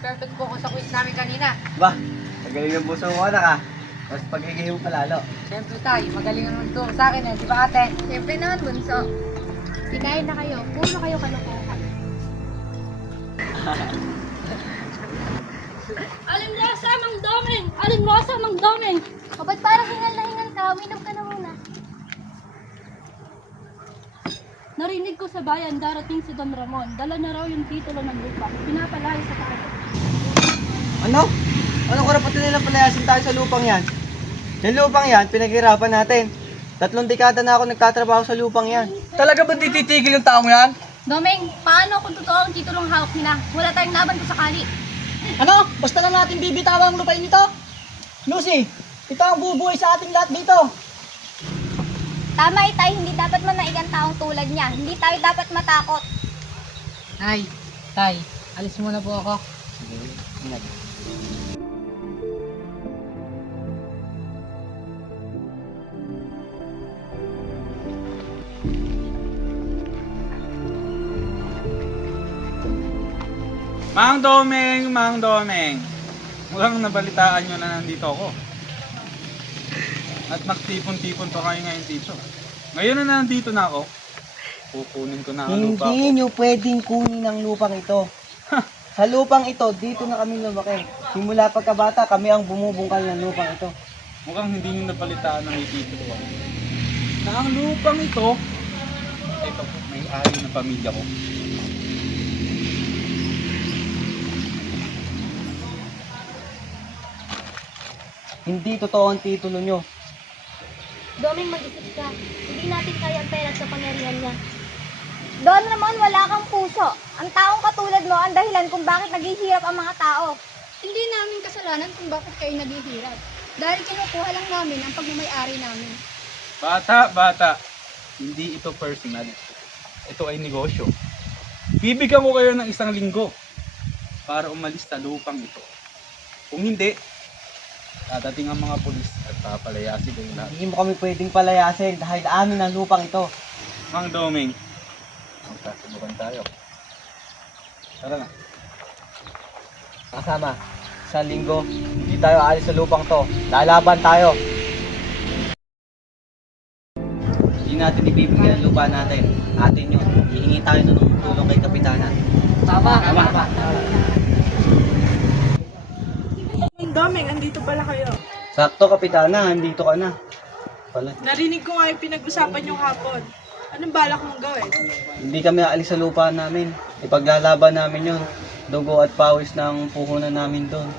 Naka-perfect po ako sa quiz namin kanina. Ba, magaling ang puso ko anak ah. Mas pagiging mo palalo. Siyempre tayo, magaling ang mundo sa akin eh, di ba ate? Siyempre naman, bunso. Sikain na kayo. Puro kayo kalokohan. Alin mo sa Mang Domeng! Alin mo sa Mang Domeng! O ba't parang hingal na hingal ka? Uminom ka na muna. Narinig ko sa bayan darating si Don Ramon. Dala na raw yung titulo ng lupa. Pinapalayo sa tayo. Ano? Anong karapatan nilang palayasin tayo sa lupang yan? Yung lupang yan, pinaghirapan natin. 3 dekada na ako nagtatrabaho sa lupang yan. Talaga ba titigil yung taong yan? Domeng, paano kung totoo ang titulong hawak nila? Wala tayong laban kung sakali. Ano? Basta lang natin bibitawan ang lupain nito. Lucy, ito ang bubuhay sa ating lahat dito. Tama Itay, hindi dapat manaigang taong tulad niya. Hindi tayo dapat matakot. Ay, tay, alis muna po ako. Ingat. Mang Domeng, Mang Domeng. Mukhang nabalitaan nyo na nandito ako. At magtipon-tipon pa kayo ngayon dito. Ngayon na nandito na ako, kukunin ko na ang lupa ko. Hindi nyo pwedeng kunin ang lupang ito. Sa lupang ito, dito na kami lumaki. Simula pagkabata, kami ang bumubungkal ng lupang ito. Mukhang hindi nyo nabalitaan ng itito ko. Na ang lupang ito ay may-ari ng pamilya ko. Hindi totoo ang titulo nyo. Domeng, mag-isip ka. Hindi natin kaya ang pera sa pangyarihan niya. Don Ramon, wala kang puso. Ang taong katulad mo ang dahilan kung bakit naghihirap ang mga tao. Hindi namin kasalanan kung bakit kayo naghihirap. Dahil kinukuha lang namin ang pagmamayari namin. Bata, hindi ito personal. Ito ay negosyo. Bibigyan ko kayo ng 1 linggo para umalis sa lupang ito. Kung hindi, dadating ang mga pulis at papalayasin kayo lahat. Hindi mo kami pwedeng palayasin dahil amin ang lupang ito. Mang Domeng, magkasubukan tayo. Tara na. Kasama, sa linggo, hindi tayo aalis sa lupang to. Lalaban tayo. Hindi natin ibibigay ang lupa natin. Atin yun. Hihingi tayo ng tulong kay Kapitana. Tama. Ang daming, andito pala kayo. Sakto, Kapitana. Andito ka na. Pala. Narinig ko nga yung pinag-usapan yung hapon. Anong balak mong gawin? Hindi kami aalis sa lupa namin. Ipaglalaban namin yun. Dugo at pawis ng puhunan namin doon.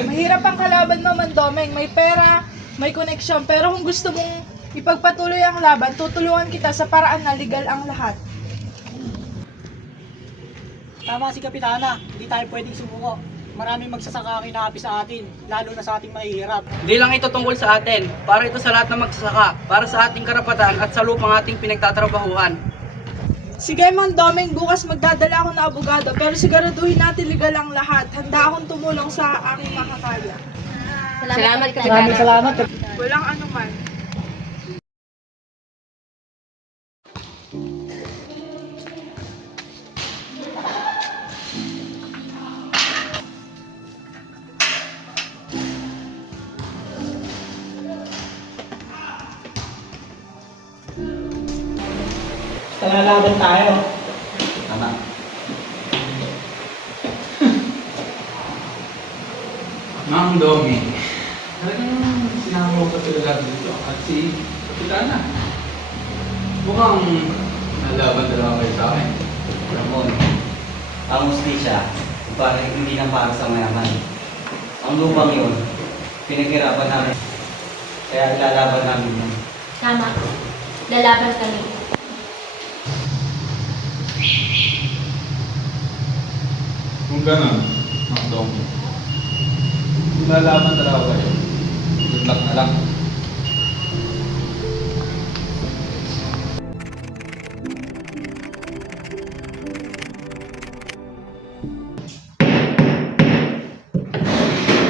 Mahirap ang kalaban mo, Mandomeng. May pera, may koneksyon. Pero kung gusto mong ipagpatuloy ang laban, tutulungan kita sa paraan na legal ang lahat. Tama si Kapitana, hindi tayo pwedeng sumuko. Maraming magsasaka ang inaapi sa atin, lalo na sa ating mahihirap. Hindi lang ito tungkol sa atin, para ito sa lahat ng magsasaka, para sa ating karapatan at sa lupang ating pinagtatrabahuan. Sige, Mandomeng, bukas magdadala ako ng abogado. Pero siguraduhin natin legal ang lahat. Handa akong tumulong sa aking makakaya. Salamat, Maraming salamat. Walang anuman. Lalaban tayo. Tama. Mang Domeng, talagang sinama ko pa sila dito at si Kapitana. Mukhang nalaban talaga kayo sa akin. Ramon, ang hustisya, hindi lang para sa mayaman. Ang lupang yun, pinaghirapan namin. Kaya ilalaban namin yun. Tama. Lalaban kami. Kung gano'n, Mang Domeng, kung lalaban talaga kayo, good luck na lang.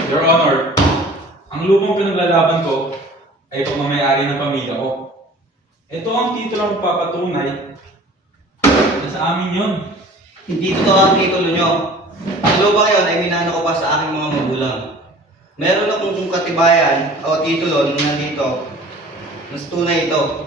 Your Honor, ang lupang pinaglalaban ko ay pagmamayari ng pamilya ko. Ito ang titulo ng papatunay na sa amin yun. Hindi totoo ang titulo nyo. Ang lupang yun ay minana ko pa sa aking mga magulang. Meron akong katibayan o titulo nung nandito. Mas tunay ito.